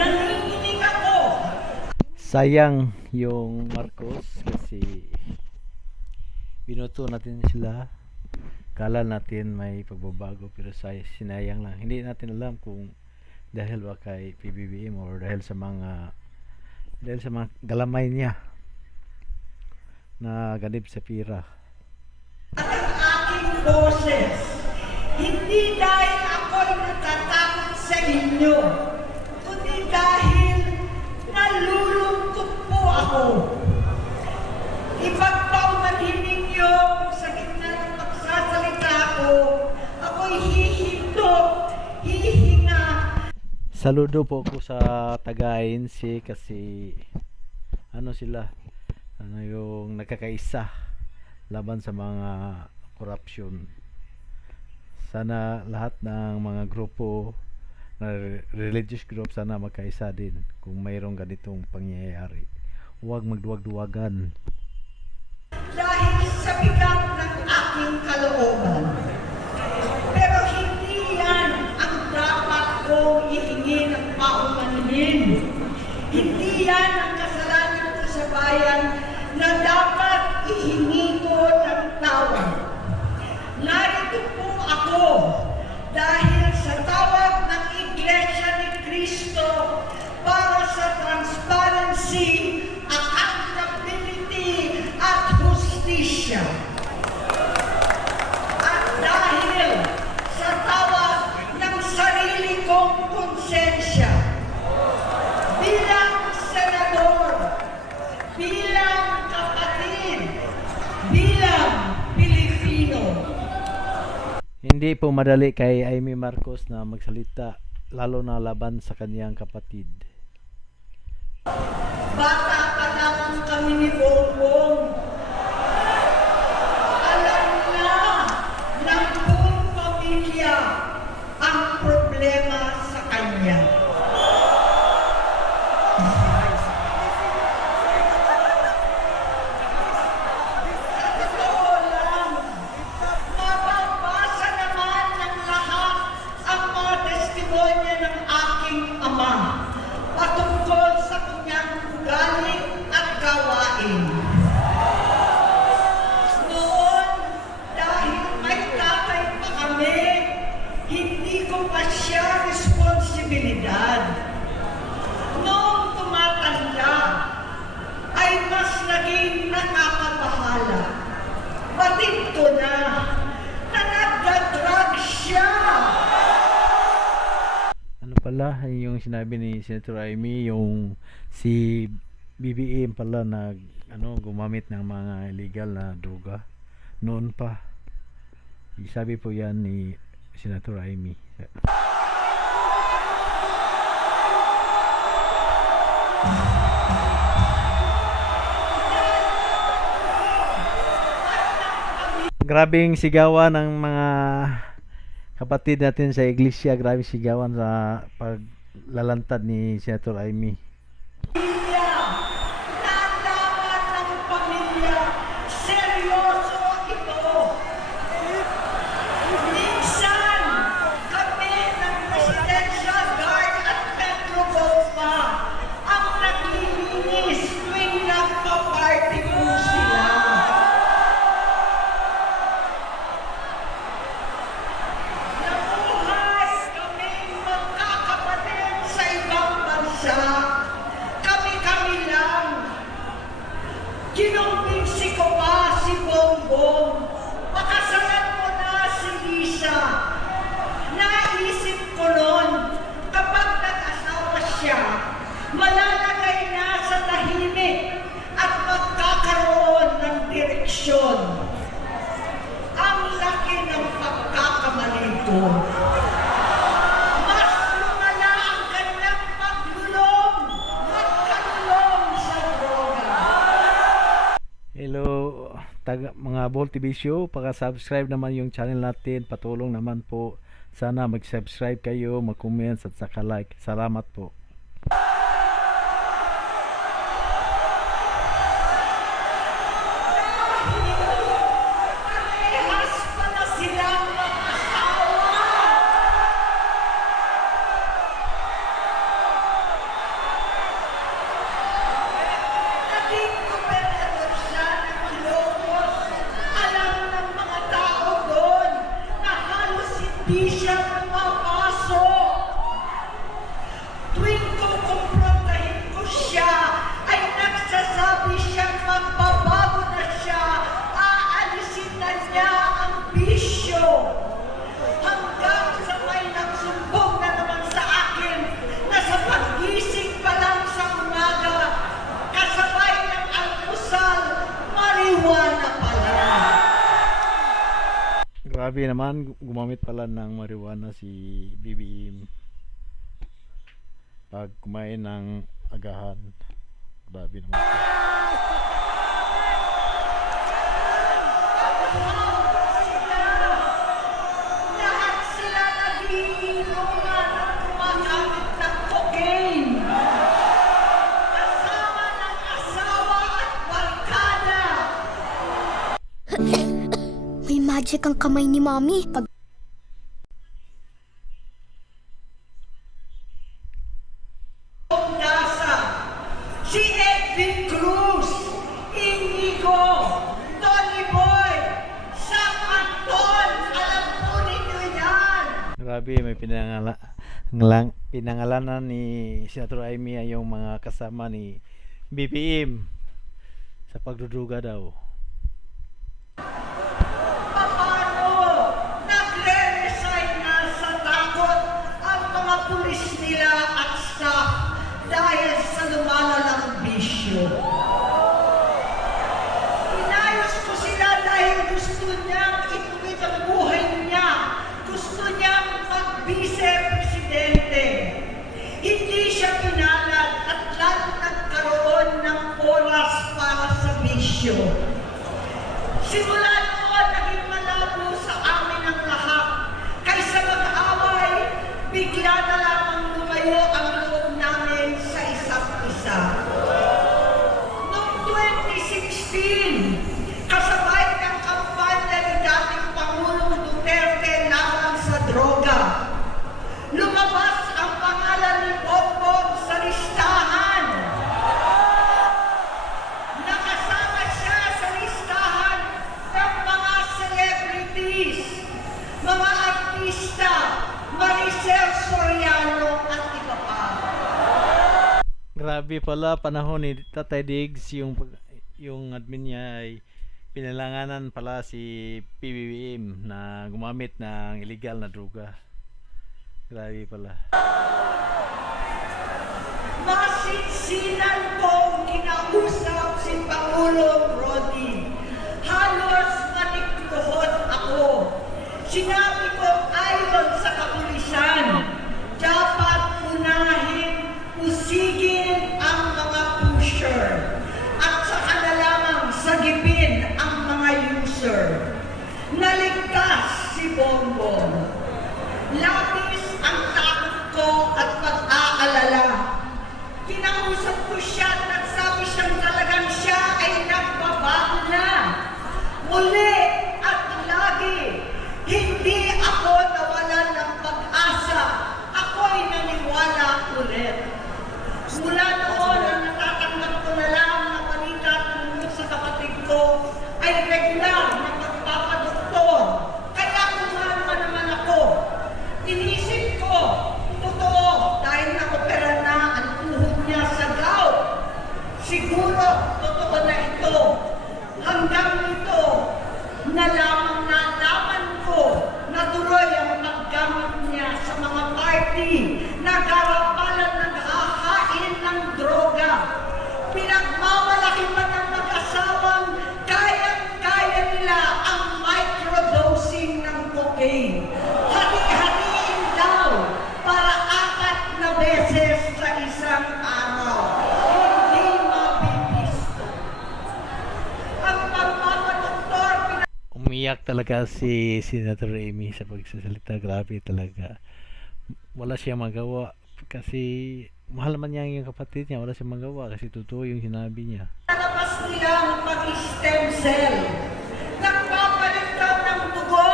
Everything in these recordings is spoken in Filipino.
Nanginginig ako. Sayang yung Marcos kasi binoto natin sila. Kala natin may pagbabago pero sinayang lang. Hindi natin alam kung dahil ba kay PBBM or dahil sa mga galamay niya na ganib sa pira. At ang aking boses, hindi dahil ako'y natatakot sa inyo, kundi dahil nalulungkot po ako. Ipagpaumanhin ninyo sa gitna ng pagsasalita ko, ako'y hihinto, hihinga. Saludo po ako sa taga-ANC kasi sila yung nagkakaisa laban sa mga corruption. Sana lahat ng mga grupo na religious group sana magkaisa din kung mayroong ganitong pangyayari. Huwag magduwag-duwagan. Dahil sa bigat ng aking kalooban. Pero hindi yan ang dapat kong ihingi ng paumanhin. Hindi yan ang kasalanan ko sa bayan na dapat ihingi ko ng tawad. Narito po ako dahil sa tawag ng Iglesia ni Cristo para sa transparency, accountability, at hustisya. At dahil sa tawag ng sarili kong konsensya, bilang senador, bilang kapatid, bilang Pilipino. Hindi po madali kay Amy Marcos na magsalita lalo na laban sa kaniyang kapatid. Bata pa lang kami ni Bongbong. Alam na ng buong pamilya ang problema sa kanya. Sa totoo lang, mababasa naman ng lahat ang mga testimonya ng aking ama patungkol sa kanyang ugali at gawain. Noon, dahil may tatay pa kami, hindi ko pa siya responsibilidad. Noong tumatanda, ay mas naging nakakabahala. Batid ko na nagda-drug siya. Ano pala yung sinabi ni Senator Amy, yung si BBM pala gumamit ng mga illegal na droga noon pa. Sabi po yan ni Senator Amy. Grabing sigawan ng mga kapatid natin sa iglesia, grabing sigawan sa paglalantad ni Senator Amy. Nalaman ng pamilya, seryoso ito. Minsan, kami ng Presidential Guard at Metro Gold pa ang naglilinis tuwing nagpa-party po sila. Nabuhay kaming magkakapatid sa ibang bansa. Kami-kami lang. Kinumbinsi ko pa si Bongbong. Pakasalan mo na si Lisa. Naisip ko noon, kapag nag-asawa siya, malalagay na sa tahimik at magkakaroon ng direksyon. Ang laki ng pagkakamali ko. Mas lumala ang kanyang paglulong, magkalulong sa droga. Hello mga Bolt TV Show, paka-subscribe naman yung channel natin, patulong naman po. Sana mag-subscribe kayo, mag-comment at saka like. Salamat po. Parehas pa na silang mag-asawa. Grabe naman, gumamit pala ng marijuana si BBM pag kumain ng agahan. Grabe naman. Lahat sila nagiinuman at gumagamit ng cocaine. Kasama ng asawa at barkada. May magic ang kamay ni Mommy. Pag Pondasa, si Edwin Cruz, Inigo, Tony Boy, Sam Anton, alam po ninyo yan. Grabe, may pinangalanan ni Senator Amy yung mga kasama ni BBM sa pagduduga daw. Paano nagre-resign na sa takot ang mga pulis nila at staff dahil sa lumalalang bisyo? Inayos ko sila dahil gusto niyang ituwid ang buhay niya. Gusto niyang mag-vice-presidente. Hindi siya pinalad at lalo nagkaroon ng oras para sa bisyo. Simula noon, naging malabo sa amin ang lahat. Kaysa mag-away, bigla na lamang lumayo ang loob namin sa isa't isa. Noong 2016, kasabay ng kampanya ni dating Pangulong Duterte laban sa droga, lumabas ang pangalan ni Bongbong sa listahan. Nakasama siya sa listahan ng mga celebrities, mga artista, Maricel Soriano at iba pa. Grabe pala panahon ni Tatay Diggs, yung admin niya ay pinalanganan pala si PBBM na gumamit ng illegal na droga. Grabe pala. Masinsinan kong kinausap si Pangulong Rodi. Halos manikluhod ako. Sinabi kong ayon sa kapulisan, dapat unahin, usigin ang mga pusher at saka na lamang sagipin ang mga user. Naligtas si Bongbong. Labis ang takot ko at pag-aalala. Kinausap ko siya at nagsabi siyang talagang siya ay nagbabago na. Muli at lagi, hindi ako nawalan ng pag-asa. Ako'y naniwala ulit. Mula noon ang natatanggap ko na lang na balita tungkol sa kapatid ko ay regular na magpapadoktor. Kaya kumalma naman ako. Inisip ko, totoo, dahil na-opera na ang tuhod niya sa gout. Siguro, totoo na ito. Hanggang nito, nalaman ko na tuloy ang paggamit niya sa mga party na garapalan naghahain ng droga. Pinagmamalaki pa ng mag-asawang kayang-kaya nila ang microdosing ng cocaine. Hati-hatiin daw para 4 na beses sa isang araw. Hindi mabibisto. Ang pagpapadoktor Umiyak talaga si Senator Amy sa pagsasalita. Grabe talaga. Wala siya magawa kasi mahal man niya yung kapatid niya. Wala siya magawa kasi totoo yung sinabi niya. Nalabas nila ang pag-stem cell. Nagpapalit daw ng dugo,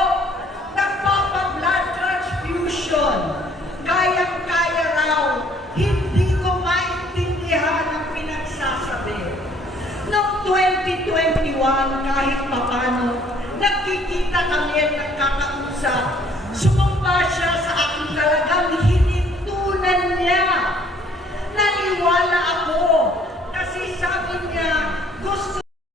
nagpapa-blood transfusion. Kayang-kaya raw, hindi ko maintindihan ang pinagsasabi. Noong 2021, kahit papano, nagkikita kami at nagkakausap. Sumumpa siya sa